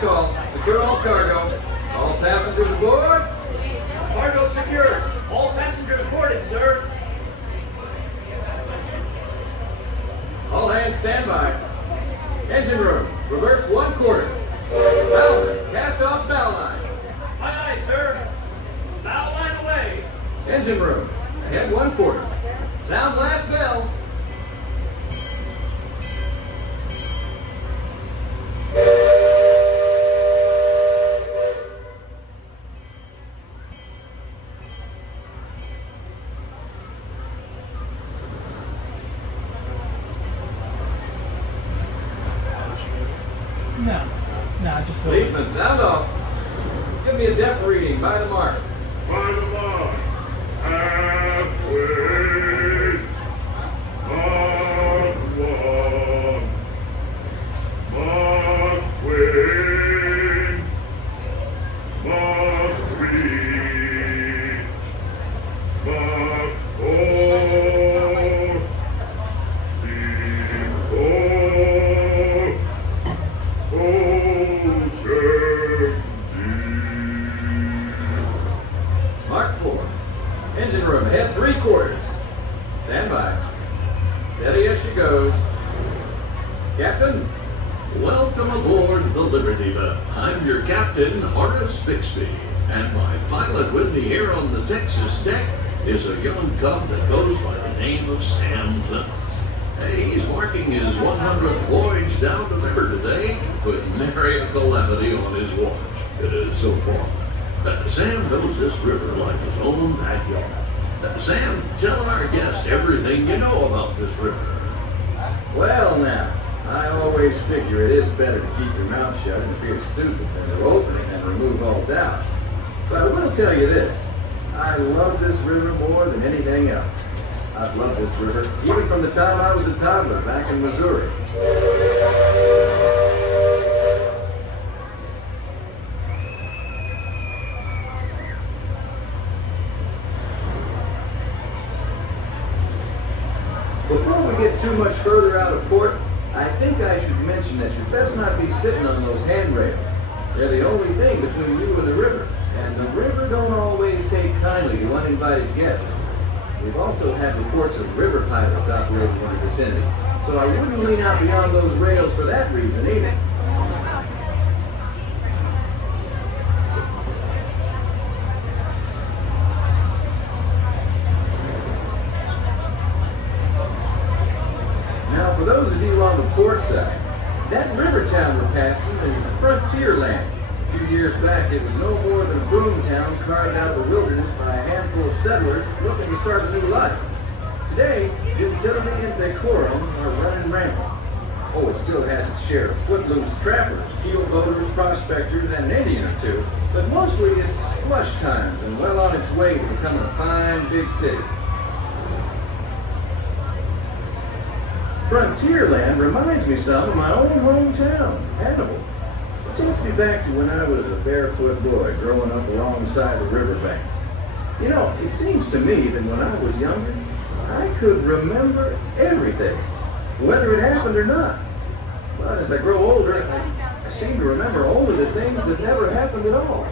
last call. Secure all cargo. All passengers aboard. Cargo secured. All passengers boarded, sir. All hands stand by. Engine room, reverse 1/4. Bowman, cast off bow line. Aye, aye, sir. Bow line away. Engine room, ahead 1/4. Sound blast bell. No, just Leafman, sound off. Give me a depth reading by the mark. By the mark. Halfway. Mark 1. Mark Wayne. Mark 3. Mark 4. Leading 4. Mark 4. Engine room, ahead 3/4. Stand by. Steady as she goes. Captain, Welcome aboard the Liberty Belle. I'm your captain, Horace Bixby, and my pilot with me here on the Texas deck is a young cub that goes by the name of Sam Clemens. Hey, he's marking his 100th voyage down the river today with nary a calamity on his watch. It is so far. Sam knows this river like his own backyard. Sam, tell our guests everything you know about this river. well now, I always figure it is better to keep your mouth shut and appear stupid than to open it and remove all doubt. But I will tell you this, I love this river more than anything else. I've loved this river even from the time I was a toddler back in Missouri. Before we get too much further out of port, I think I should mention that you best not be sitting on those handrails. They're the only thing between you and the river, and the river don't always take kindly to uninvited guests. We've also had reports of river pilots operating in the vicinity, so I wouldn't lean out beyond those rails for that reason either. Now, for those of you on the port side, that river town we're passing is frontier land. A few years back, it was no more than a boom town carved out of the wilderness by a handful of settlers looking to start a new life. Today, utility and decorum are running rampant. Oh, it still has its share of footloose trappers, keel boaters, prospectors, and an Indian or two, but mostly it's flush times and well on its way to becoming a fine big city. Frontierland reminds me some of my own hometown, Hannibal. It takes me back to when I was a barefoot boy growing up alongside the riverbanks. You know, it seems to me that when I was younger, I could remember everything, whether it happened or not. But as I grow older, I seem to remember only the things that never happened at all.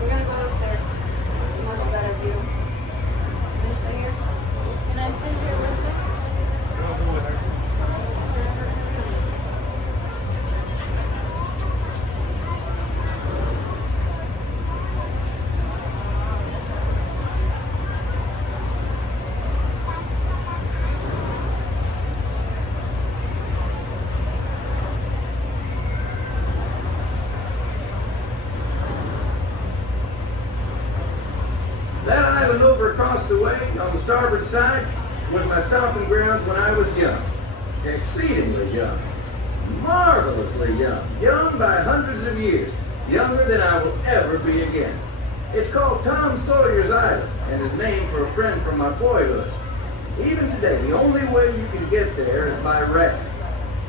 We're gonna go upstairs. So much better view. Can I sit here? Can I sit here with it? That island over across the way, on the starboard side, was my stomping grounds when I was young. Exceedingly young. Marvelously young. Young by hundreds of years. Younger than I will ever be again. It's called Tom Sawyer's Island, and is named for a friend from my boyhood. Even today, the only way you can get there is by raft.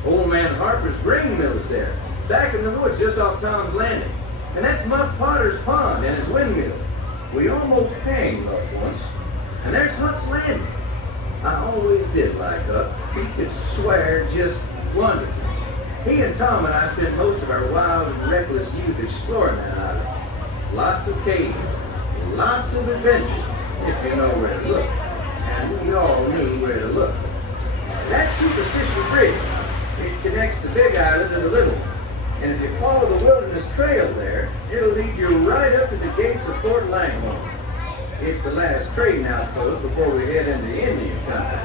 Old man Harper's grain mill is there, back in the woods just off Tom's Landing. And that's Muff Potter's pond and his windmill. We almost hanged up once. And there's Huck's Landing. I always did like Huck. He could swear just wonderful. He and Tom and I spent most of our wild and reckless youth exploring that island. Lots of caves, lots of adventures, if you know where to look. And we all knew where to look. That superstitious bridge, it connects the big island to the little one. And if you follow the wilderness trail there, it'll lead you right up to the gates of Fort Langhorne. It's the last trading outpost before we head into Indian country.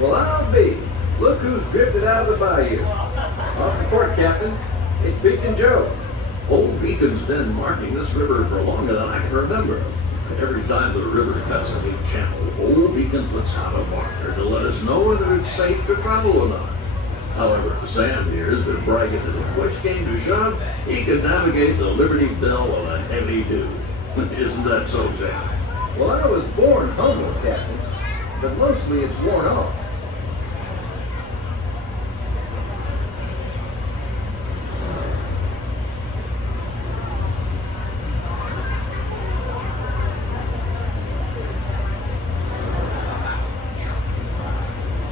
Well, I'll be. Look who's drifted out of the bayou. Off the port, Captain. It's Beacon Joe. Old Beacon's been marking this river for longer than I can remember. Every time the river cuts a new channel, Old Beacon puts out a marker to let us know whether it's safe to travel or not. However, Sam here has been bragging that if push came to shove, he could navigate the Liberty Belle on a heavy dew. Isn't that so, Sam? Well, I was born humble, Captain, but mostly it's worn off.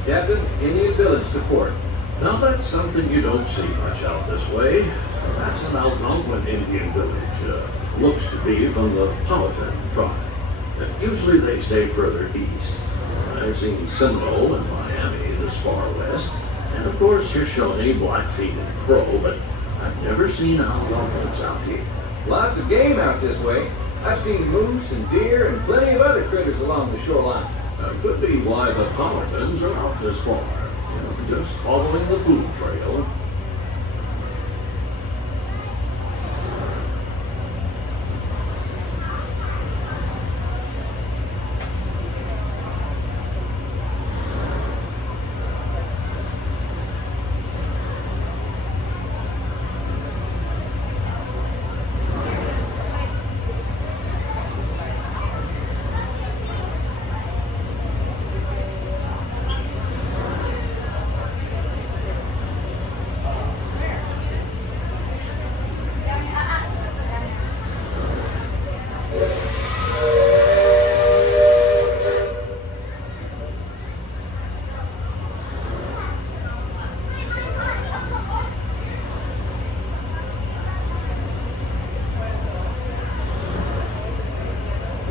Captain, Indian Village to port. Now that's something you don't see much out this way. That's an Algonquin Indian village. Looks to be from the Powhatan tribe. Usually they stay further east. I've seen Seminole and Miami this far west. And of course Shoshone, Blackfeet, and Crow, but I've never seen Algonquins out here. Lots of game out this way. I've seen moose and deer and plenty of other critters along the shoreline. Could be why the Powhatans are out this far. Just following the food trail.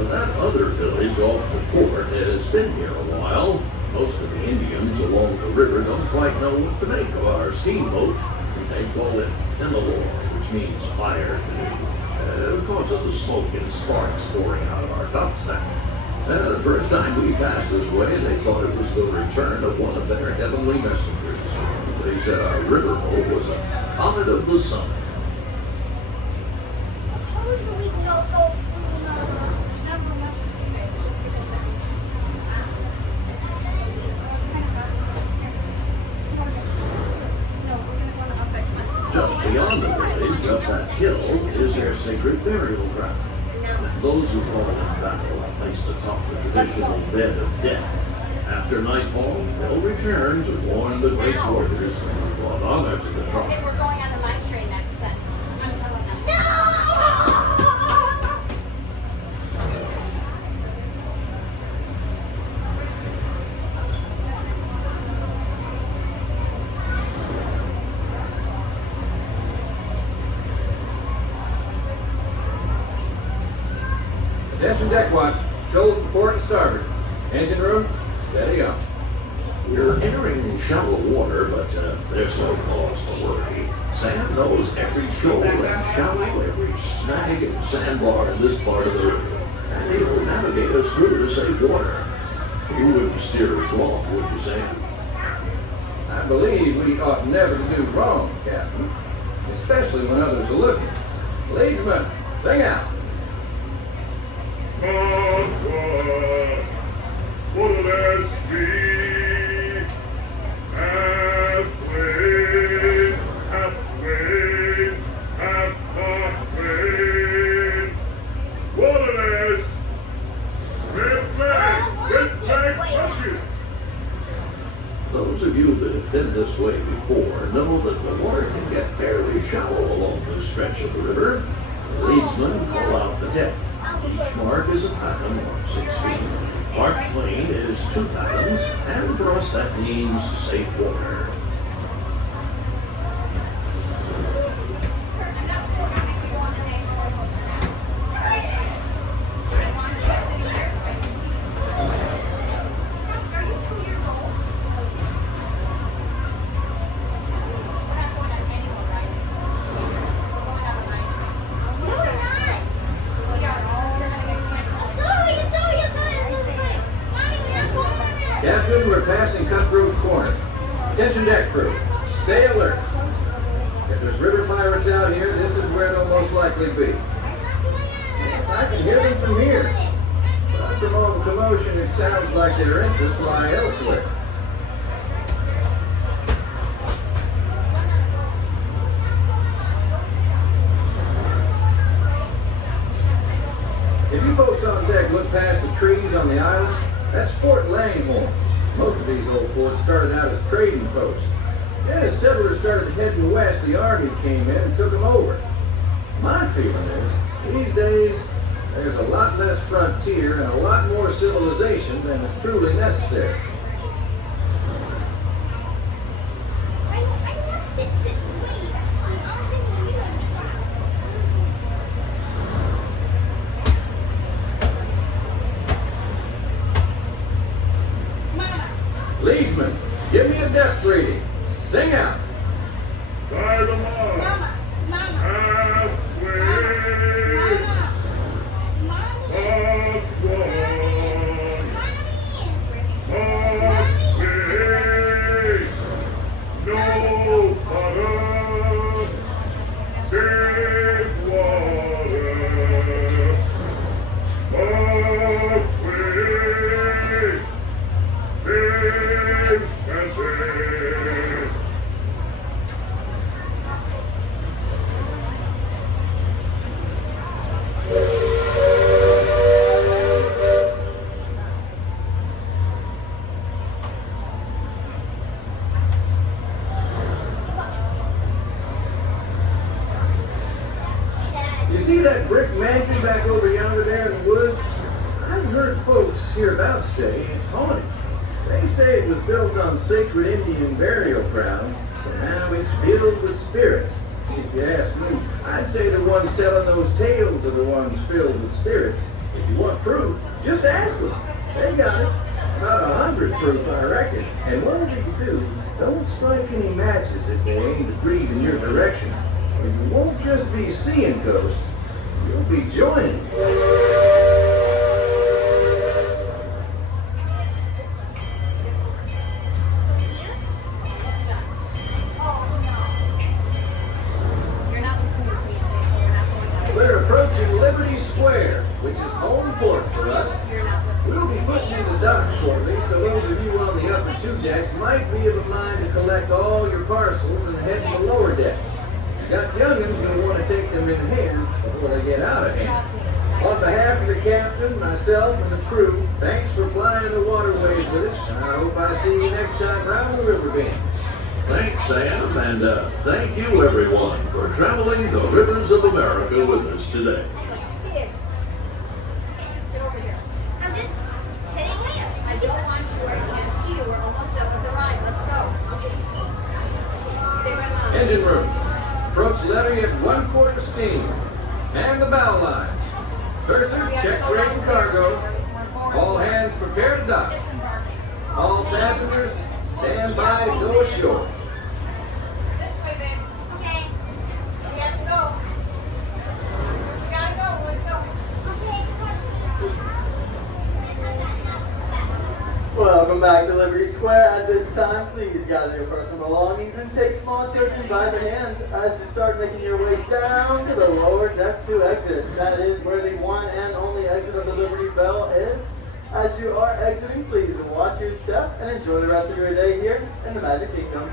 But that other village off the port has been here a while. Most of the Indians along the river don't quite know what to make of our steamboat. They call it Timalor, which means fire because of the smoke and sparks pouring out of our docks now. The first time we passed this way, they thought it was the return of one of their heavenly messengers. They said our riverboat was a comet of the sun. There's never much to see, babe. Just give me a second. No, we're gonna go on the outside. Come on. Just beyond the village, up that hill, is their sacred burial ground. And those who fall in battle are placed atop the traditional bed of death. After nightfall, they'll return to warn the great warriors who brought honor to the tribe. Okay, we're going on the mine train next then. I'm telling them. No! Attention deck watch. Shoals to port and starboard. Engine room, steady up. We're entering shallow water, but there's no cause to worry. Sam knows every shoal and shallow, every snag and sandbar in this part of the river, and he will navigate us through to safe water. You wouldn't steer us wrong, would you, Sam? I believe we ought never to do wrong, Captain. Especially when others are looking. Leadsman, sing out. Waterless free, half way, half way, waterless, red flag, punches. Those of you that have been this way before know that the water can get fairly shallow along this stretch of the river. The leadsmen call out the depth. Each mark is a fathom or 6 feet. Mark twain is 2 fathoms, and for us that means safe water. Captain, we're passing Cutthroat Corner. Attention deck crew, stay alert. If there's river pirates out here, this is where they'll most likely be. I can hear them from here. But from all the commotion, it sounds like their interests lie elsewhere. If you folks on deck look past the trees on the island, that's Fort Langhorne. Most of these old forts started out as trading posts. Then as settlers started heading west, the army came in and took them over. My feeling is, these days, there's a lot less frontier and a lot more civilization than is truly necessary. Leadsman, give me a depth reading. Sing out. By the mark, halfway, up one, halfway, no butter, safe water, halfway, safe passage. You see that brick mansion back over yonder there in the woods? I've heard folks hereabouts say it's haunted. They say it was built on sacred Indian burial grounds, so now it's filled with spirits. If you ask me, I'd say the ones telling those tales are the ones filled with spirits. If you want proof, just ask them. They got it. About 100 proof, I reckon. And whatever you do, don't strike any matches if they aim to breathe in your direction. And you won't just be seeing ghosts, you'll be joining. We're approaching Liberty Square, which is home port for us. We'll be putting into dock shortly, so those of you on the upper two decks might be of a mind to collect all your parcels and head to the lower deck. You got young'uns who want to take them in hand before they get out of hand. On behalf of the captain, myself, and the crew, thanks for flying the waterways with us. I hope I see you next time round the river bend. Thanks, Sam, and thank you, everyone, for traveling the rivers of America with us today. Here. Get over here. I'm just sitting here. I don't want you where I can't see you. We're almost done with the ride. Let's go. Stay right on. Engine room. Approach levee at 1/4 steam. And the bow lines. Purser, check rate and cargo. All hands prepare to dock. All passengers, stand by to go ashore. This way, babe. Okay. We have to go. We gotta go. Let's go. Welcome back to Liberty Square. At this time, please gather your personal belongings and take small children by the hand as you start making your way down to the lower deck to exit. That is where the one and only exit of the Liberty Belle is. As you are exiting, please watch your step and enjoy the rest of your day here in the Magic Kingdom.